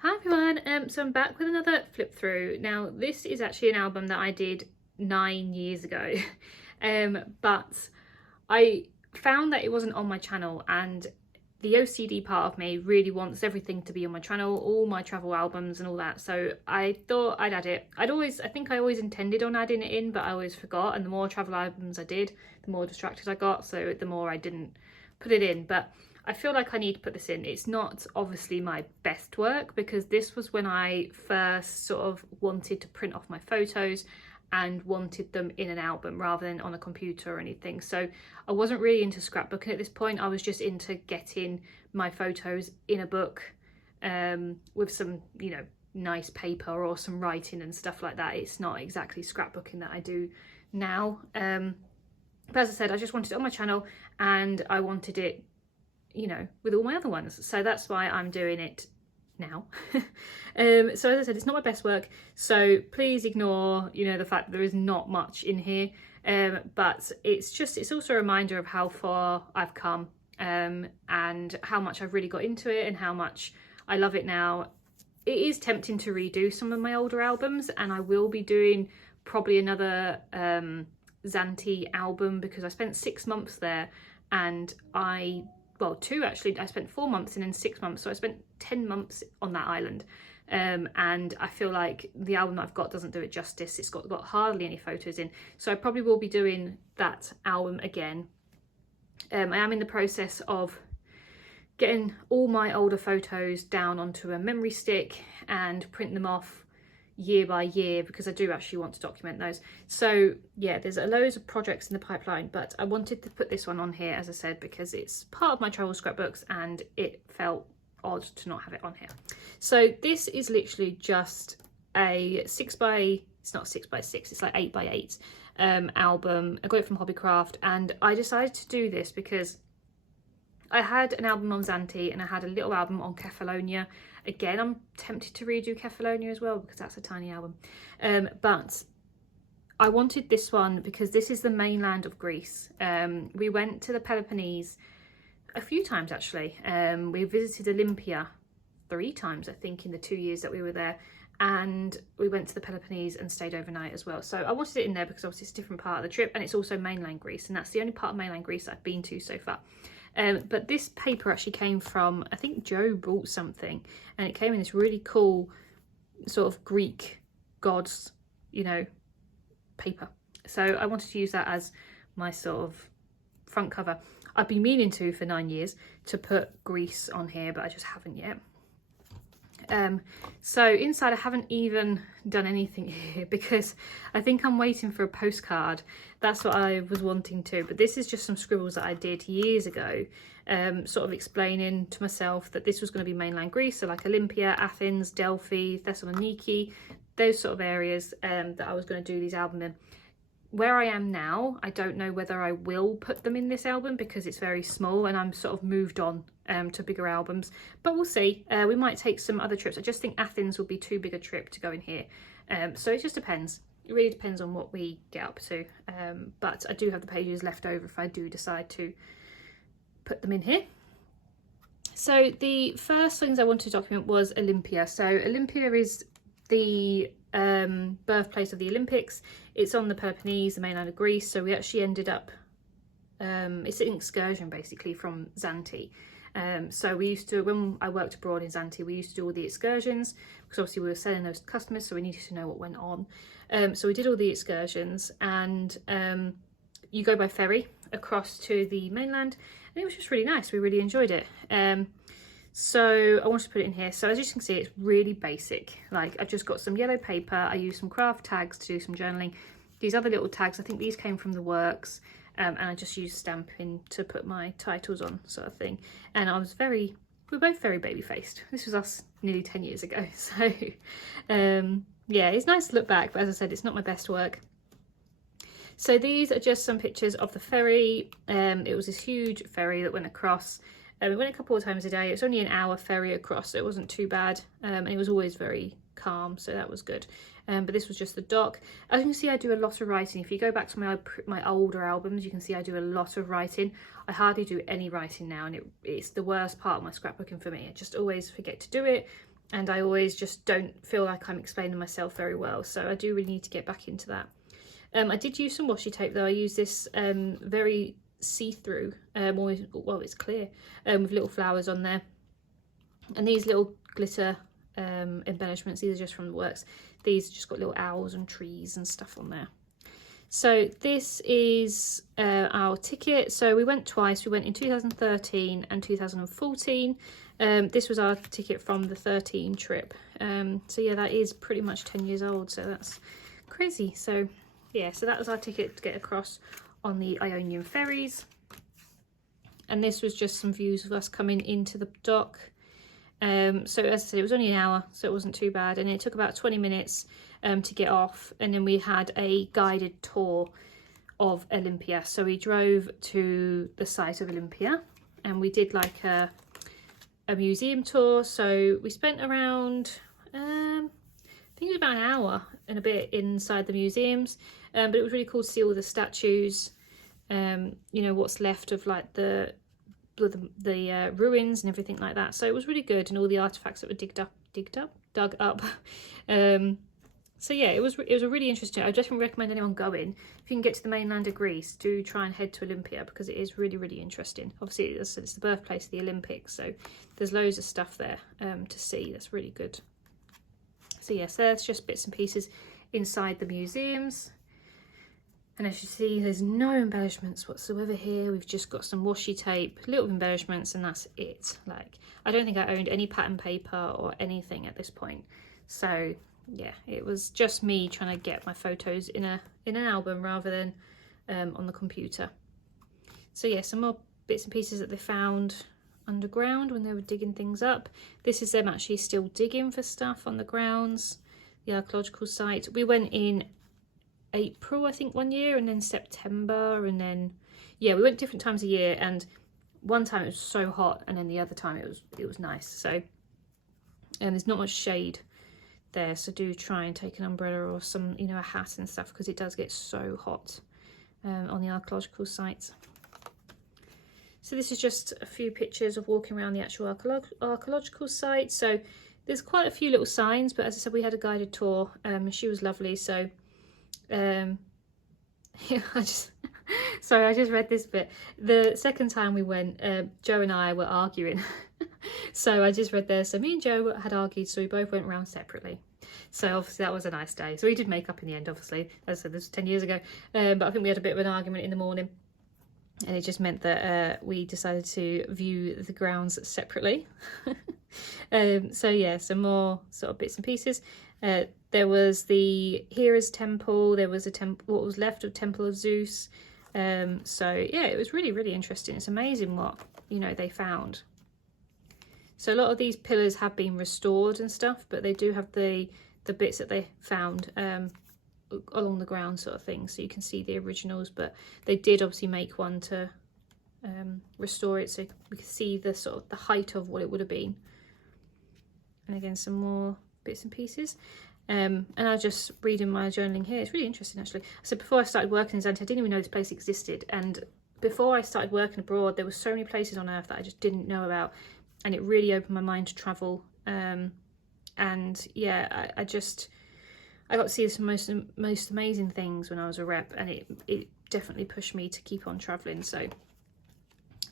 Hi everyone, so I'm back with another flip through. Now this is actually an album that I did 9 years ago, but I found that it wasn't on my channel, and the OCD part of me really wants everything to be on my channel, all my travel albums and all that, so I thought I'd add it. I think I always intended on adding it in, but I always forgot, and the more travel albums I did, the more distracted I got, so the more I didn't put it in. But I feel like I need to put this in. It's not obviously my best work, because this was when I first sort of wanted to print off my photos and wanted them in an album rather than on a computer or anything. So I wasn't really into scrapbooking at this point. I was just into getting my photos in a book with some, you know, nice paper or some writing and stuff like that. It's not exactly scrapbooking that I do now. But as I said, I just wanted it on my channel, and I wanted it, you know, with all my other ones. So that's why I'm doing it now. So as I said, it's not my best work, so please ignore, you know, the fact that there is not much in here. But it's also a reminder of how far I've come, and how much I've really got into it and how much I love it now. It is tempting to redo some of my older albums, and I will be doing probably another Zante album, because I spent 6 months there, and two actually. I spent 4 months and then 6 months, so I spent 10 months on that island. And I feel like the album that I've got doesn't do it justice. It's got hardly any photos in, so I probably will be doing that album again. I am in the process of getting all my older photos down onto a memory stick and print them off year by year, because I do actually want to document those. So yeah, there's loads of projects in the pipeline, but I wanted to put this one on here, as I said, because it's part of my travel scrapbooks and it felt odd to not have it on here. So this is literally just a it's not 6x6, it's like 8x8 album. I got it from Hobbycraft, and I decided to do this because I had an album on Zante and I had a little album on Kefalonia. Again, I'm tempted to redo Kefalonia as well, because that's a tiny album. But I wanted this one because this is the mainland of Greece. We went to the Peloponnese a few times actually. We visited Olympia 3 times, I think, in the 2 years that we were there. And we went to the Peloponnese and stayed overnight as well. So I wanted it in there because obviously it's a different part of the trip, and it's also mainland Greece, and that's the only part of mainland Greece I've been to so far. But this paper actually came from, I think Joe bought something, and it came in this really cool sort of Greek gods, you know, paper. So I wanted to use that as my sort of front cover. I've been meaning to for 9 years to put Greece on here, but I just haven't yet. So inside I haven't even done anything here, because I think I'm waiting for a postcard. That's what I was wanting to, but this is just some scribbles that I did years ago, sort of explaining to myself that this was going to be mainland Greece, so like Olympia, Athens, Delphi, Thessaloniki, those sort of areas that I was going to do these albums in. Where I am now, I don't know whether I will put them in this album because it's very small and I'm sort of moved on to bigger albums, but we'll see. We might take some other trips. I just think Athens will be too big a trip to go in here, so it just depends. It really depends on what we get up to, but I do have the pages left over if I do decide to put them in here. So the first things I wanted to document was Olympia. So Olympia is the birthplace of the Olympics. It's on the Peloponnese, the mainland of Greece. So we actually ended up, it's an excursion basically from Zante. So we used to, when I worked abroad in Zante, we used to do all the excursions, because obviously we were selling those to customers, so we needed to know what went on. So we did all the excursions, and you go by ferry across to the mainland, and it was just really nice. We really enjoyed it. So I wanted to put it in here. So as you can see, it's really basic. Like, I've just got some yellow paper. I used some craft tags to do some journaling. These other little tags, I think these came from the works. And I just used stamping to put my titles on, sort of thing. And we were both very baby-faced. This was us nearly 10 years ago. So yeah, it's nice to look back, but as I said, it's not my best work. So these are just some pictures of the ferry. It was this huge ferry that went across. We went a couple of times a day. It was only an hour ferry across, so it wasn't too bad. And it was always very calm, so that was good. But this was just the dock. As you can see, I do a lot of writing. If you go back to my older albums, you can see I do a lot of writing. I hardly do any writing now, and it's the worst part of my scrapbooking for me. I just always forget to do it, and I always just don't feel like I'm explaining myself very well, so I do really need to get back into that. I did use some washi tape though. I used this very see-through, well, it's clear, with little flowers on there, and these little glitter embellishments, these are just from the works. These just got little owls and trees and stuff on there. So this is our ticket. So we went twice. We went in 2013 and 2014. This was our ticket from the 13 trip. So yeah, that is pretty much 10 years old, so that's crazy. So yeah, so that was our ticket to get across on the Ionian ferries. And this was just some views of us coming into the dock. So as I said, it was only an hour, so it wasn't too bad, and it took about 20 minutes to get off, and then we had a guided tour of Olympia. So we drove to the site of Olympia, and we did like a museum tour. So we spent around I think it was about an hour and a bit inside the museums, but it was really cool to see all the statues, you know, what's left of like the ruins and everything like that. So it was really good, and all the artifacts that were dug up. So yeah, it was a really interesting. I definitely recommend anyone going. If you can get to the mainland of Greece, do try and head to Olympia, because it is really, really interesting. Obviously, it's the birthplace of the Olympics, so there's loads of stuff there to see. That's really good. So yes, there's just bits and pieces inside the museums. And as you see, there's no embellishments whatsoever here. We've just got some washi tape, little embellishments, and that's it. Like, I don't think I owned any pattern paper or anything at this point. So yeah, it was just me trying to get my photos in an album rather than on the computer. So yeah, some more bits and pieces that they found underground when they were digging things up. This is them actually still digging for stuff on the grounds, the archaeological site. We went in April, I think, one year, and then September, and then yeah, we went different times a year, and one time it was so hot, and then the other time it was nice. So there's not much shade there, so do try and take an umbrella or some, you know, a hat and stuff, because it does get so hot on the archaeological sites. So this is just a few pictures of walking around the actual archaeological site. So there's quite a few little signs, but as I said, we had a guided tour, and she was lovely. So yeah, I just read this bit. The second time we went, Joe and I were arguing. So I just read there, so me and Joe had argued, so we both went around separately. So obviously that was a nice day. So we did make up in the end, obviously. As I said, this was 10 years ago. But I think we had a bit of an argument in the morning, and it just meant that we decided to view the grounds separately. So yeah, some more sort of bits and pieces. There was the Hera's temple. There was a temple, what was left of Temple of Zeus. So yeah, it was really, really interesting. It's amazing what, you know, they found. So a lot of these pillars have been restored and stuff, but they do have the bits that they found along the ground, sort of thing. So you can see the originals, but they did obviously make one to restore it, so we could see the sort of the height of what it would have been. And again, some more bits and pieces. And I just reading my journaling here. It's really interesting, actually. So before I started working in Zante, I didn't even know this place existed. And before I started working abroad, there were so many places on earth that I just didn't know about. And it really opened my mind to travel. And yeah, I got to see some most amazing things when I was a rep, and it definitely pushed me to keep on traveling. So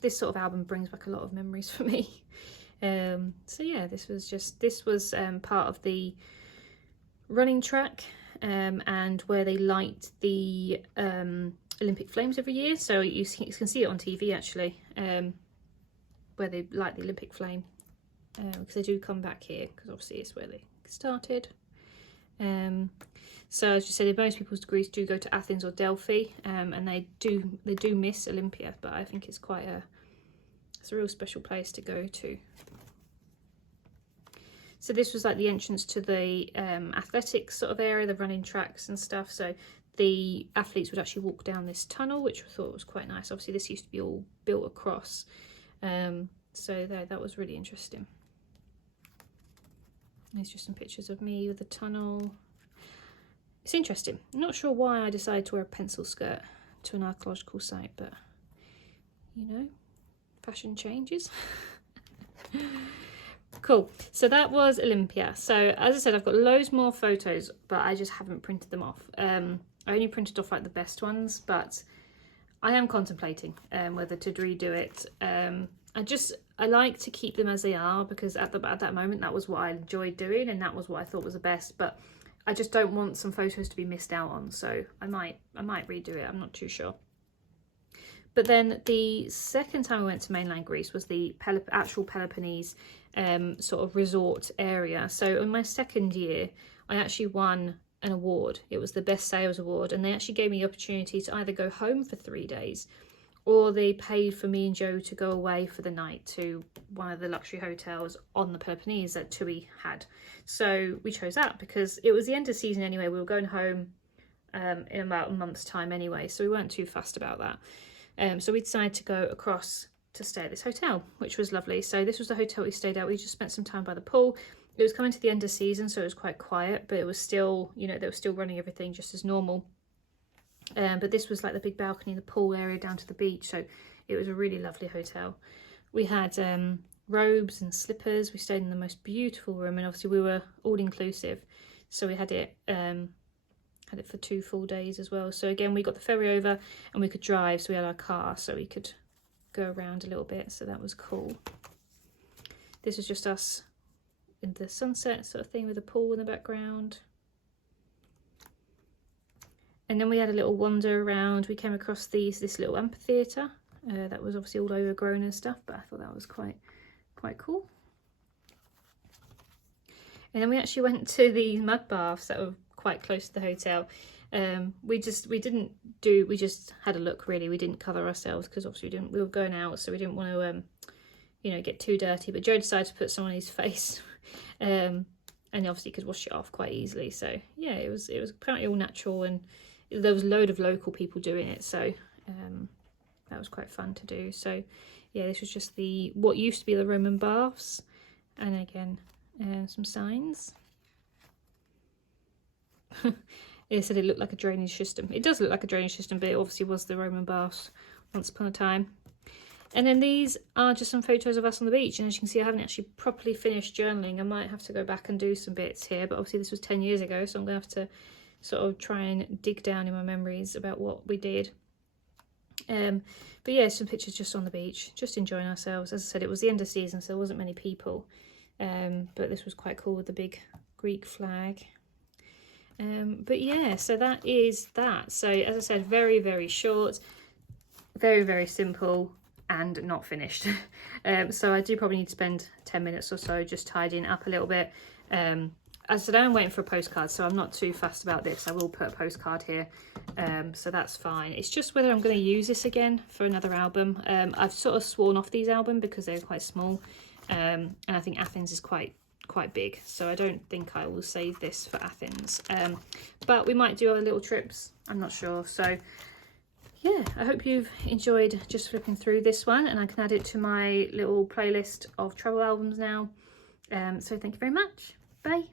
this sort of album brings back a lot of memories for me. So yeah, this was part of the running track, and where they light the Olympic flames every year. So you can see it on TV, actually, where they light the Olympic flame, because they do come back here, because obviously it's where they started. So as you said, most people's degrees do go to Athens or Delphi, and they do miss Olympia, but I think it's it's a real special place to go to. So this was like the entrance to the athletics sort of area, the running tracks and stuff. So the athletes would actually walk down this tunnel, which I thought was quite nice. Obviously this used to be all built across. So that was really interesting. There's just some pictures of me with the tunnel. It's interesting. I'm not sure why I decided to wear a pencil skirt to an archaeological site, but you know, fashion changes. Cool. So that was Olympia. So as I said, I've got loads more photos, but I just haven't printed them off. I only printed off like the best ones, but I am contemplating whether to redo it. I like to keep them as they are, because at that moment that was what I enjoyed doing and that was what I thought was the best, but I just don't want some photos to be missed out on, so I might redo it. I'm not too sure. But then the second time I went to mainland Greece was the actual Peloponnese sort of resort area. So in my second year, I actually won an award. It was the Best Sales Award, and they actually gave me the opportunity to either go home for 3 days, or they paid for me and Joe to go away for the night to one of the luxury hotels on the Peloponnese that TUI had. So we chose that because it was the end of season anyway. We were going home in about a month's time anyway, so we weren't too fussed about that. So we decided to go across to stay at this hotel, which was lovely. So this was the hotel we stayed at. We just spent some time by the pool. It was coming to the end of season, so it was quite quiet, but it was still, you know, they were still running everything just as normal. But this was like the big balcony, the pool area down to the beach, so it was a really lovely hotel. We had robes and slippers. We stayed in the most beautiful room, and obviously we were all inclusive, so we had it for 2 full days as well. So again, we got the ferry over and we could drive, so we had our car so we could go around a little bit, so that was cool. This was just us in the sunset sort of thing with the pool in the background. And then we had a little wander around. We came across this little amphitheatre that was obviously all overgrown and stuff, but I thought that was quite cool. And then we actually went to the mud baths that were quite close to the hotel. We just had a look really. We didn't cover ourselves because obviously we were going out, so we didn't want to you know, get too dirty. But Joe decided to put some on his face, and obviously he could wash it off quite easily. So yeah, it was apparently all natural, and there was a load of local people doing it, so that was quite fun to do. So yeah, this was just what used to be the Roman baths, and again some signs. It said it looked like a drainage system. It does look like a drainage system, but it obviously was the Roman baths once upon a time. And then these are just some photos of us on the beach, and as you can see, I haven't actually properly finished journaling. I might have to go back and do some bits here, but obviously this was 10 years ago, so I'm going to have to sort of try and dig down in my memories about what we did. But yeah, some pictures just on the beach, just enjoying ourselves. As I said, it was the end of season, so there wasn't many people, but this was quite cool with the big Greek flag. But yeah, so that is that. So as I said, very, very short, very, very simple, and not finished. So I do probably need to spend 10 minutes or so just tidying up a little bit. As I said, I'm waiting for a postcard, so I'm not too fussed about this. I will put a postcard here, so that's fine. It's just whether I'm going to use this again for another album. I've sort of sworn off these albums because they're quite small, and I think Athens is quite big, so I don't think I will save this for Athens. But we might do other little trips, I'm not sure. So yeah, I hope you've enjoyed just flipping through this one, and I can add it to my little playlist of travel albums now. So thank you very much. Bye.